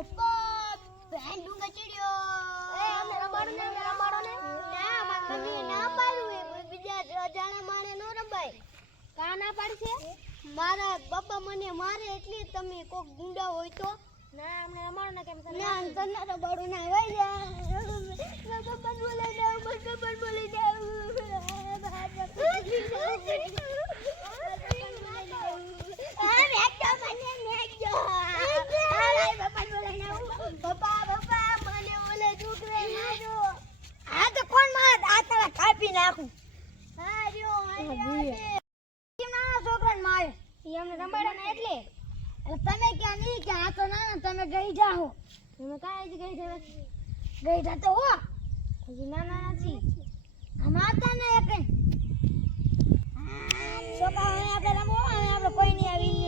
પપ્પા બેન ડુંગા ચડ્યો એ અમને રમાડો ને ના મને ના પાડું બીજા અજાણા માણે નો રમાય કા ના પાડી છે મારા પપ્પા મને મારે એટલે તમે કોક ગુંડા હોય તો ના અમને રમાડો ને કેમ ના તને રમાડો ના હોય જા પપ્પા બોલે જાવ પપ્પા બોલે જાવ કાપી નાખું હા જો આ છોકરાને મારે એમને રમાડે ને એટલે તમે ક્યાં નહીં કે આ તો ના તમે ગઈ જાઓ તમે કાંઈ ગઈ જા તો હો હજી નાના નથી અમાતા ને એક છોકરા આપણે રમવો અને આપણે કોઈ નહીં આવી